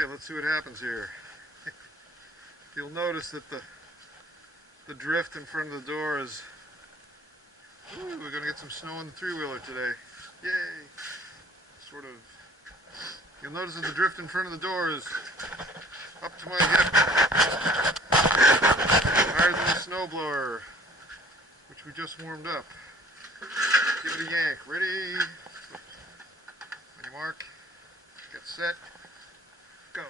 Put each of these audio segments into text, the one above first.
Okay, let's see what happens here. You'll notice that the drift in front of the door is... Ooh, we're going to get some snow on the three-wheeler today. Yay! Sort of... You'll notice that the drift in front of the door is up to my hip. Higher than the snowblower, which we just warmed up. Give it a yank. Ready? On your mark. Get set. Go.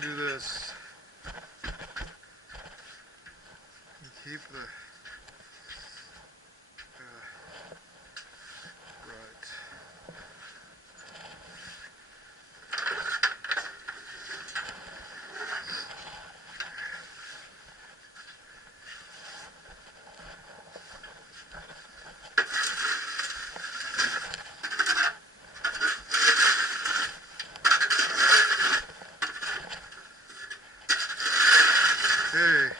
Do this. Keep the right. Okay.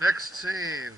Next scene.